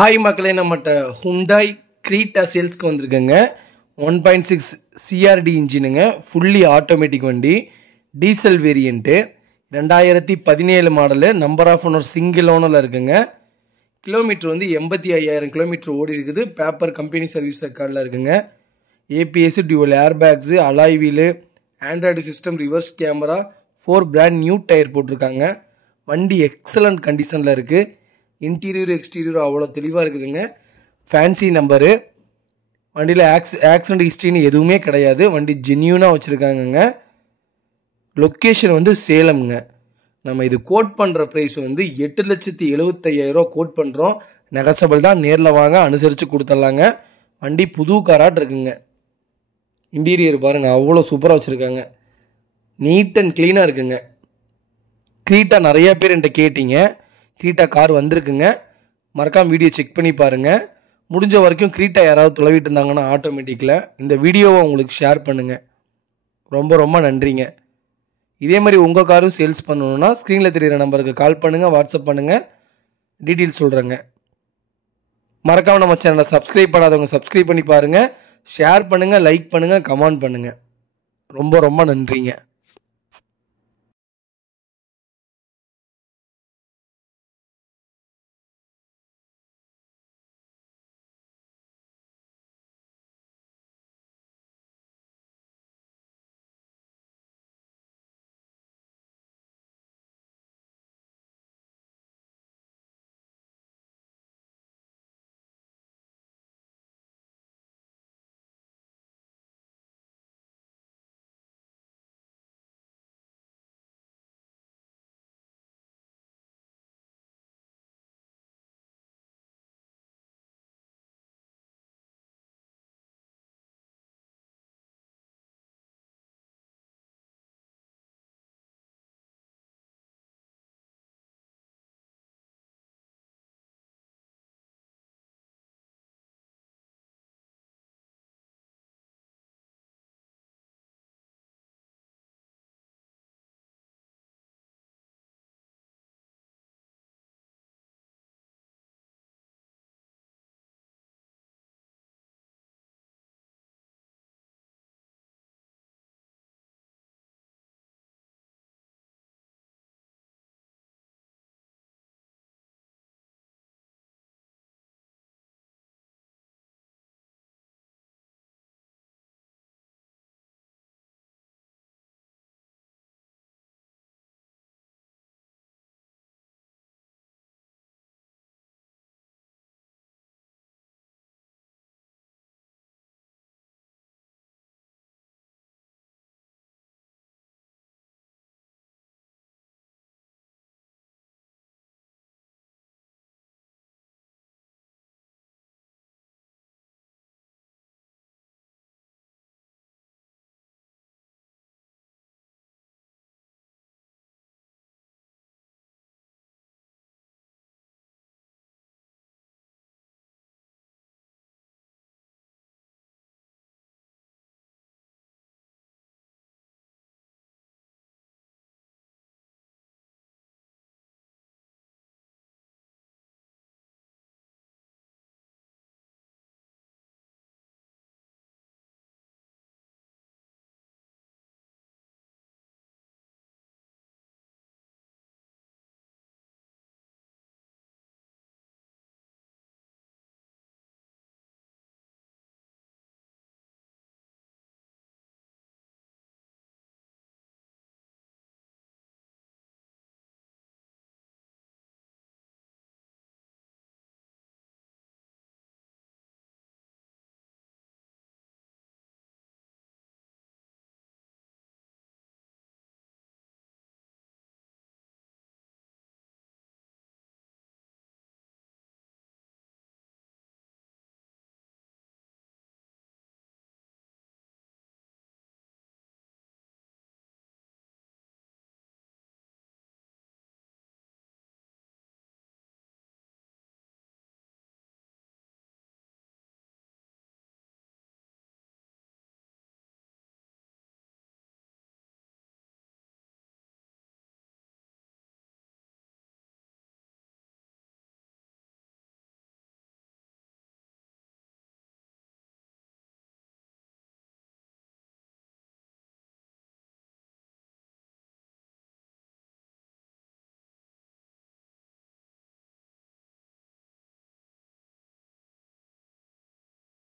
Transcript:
Hi மக்களே, நம்மகிட்ட Hyundai க்ரீட்டா சேல்ஸ்க்கு வந்திருக்குங்க. 1.6 சிஆர்டி இன்ஜினுங்க, ஃபுல்லி ஆட்டோமேட்டிக் வண்டி, diesel variant, 2017 model, number of owner single ஓனரில் இருக்குங்க. கிலோமீட்டர் வந்து 85,000 கிலோமீட்டர் ஓடி இருக்குது. பேப்பர் கம்பெனி சர்வீஸ் ரெக்கார்டில் இருக்குங்க. ABS, dual air bags, alloy wheel, android system, reverse camera, 4 brand new tyre போட்டிருக்காங்க. வண்டி எக்ஸலண்ட் கண்டிஷனில் இருக்குது. இன்டீரியர் எக்ஸ்டீரியர் அவ்வளோ தெளிவாக இருக்குதுங்க. Fancy number. வண்டியில் ஆக்சிடென்ட் ஹிஸ்ட்ரின்னு எதுவுமே கிடையாது. வண்டி ஜென்யூனாக வச்சுருக்காங்கங்க. லொக்கேஷன் வந்து சேலம்ங்க. நம்ம இது கோட் பண்ணுற ப்ரைஸ் வந்து 8,75,000 கோட் பண்ணுறோம். நெகசபிள் தான், நேரில் வாங்க, அனுசரித்து கொடுத்துட்லாங்க. வண்டி புது காராட் இருக்குங்க. இன்டீரியர் பாருங்கள், அவ்வளோ சூப்பராக வச்சுருக்காங்க. நீட் அண்ட் க்ளீனாக இருக்குங்க. க்ரீட்டா நிறைய பேர் என்கிட்ட கேட்டிங்க. க்ரீட்டா கார் வந்திருக்குங்க. மறக்காமல் வீடியோ செக் பண்ணி பாருங்கள். முடிஞ்ச வரைக்கும் க்ரீட்டா யாராவது தொலைவிட்டு இருந்தாங்கன்னா ஆட்டோமேட்டிக்கில் இந்த வீடியோவை உங்களுக்கு ஷேர் பண்ணுங்கள். ரொம்ப ரொம்ப நன்றிங்க. இதே மாதிரி உங்கள் காரும் சேல்ஸ் பண்ணணுன்னா ஸ்க்ரீனில் தெரிகிற நம்பருக்கு கால் பண்ணுங்கள், வாட்ஸ்அப் பண்ணுங்கள், டீட்டெயில்ஸ் சொல்கிறேங்க. மறக்காமல் நம்ம சேனலை சப்ஸ்கிரைப் பண்ணாதவங்க சப்ஸ்கிரைப் பண்ணி பாருங்கள். ஷேர் பண்ணுங்கள், லைக் பண்ணுங்கள், கமெண்ட் பண்ணுங்கள். ரொம்ப ரொம்ப நன்றிங்க.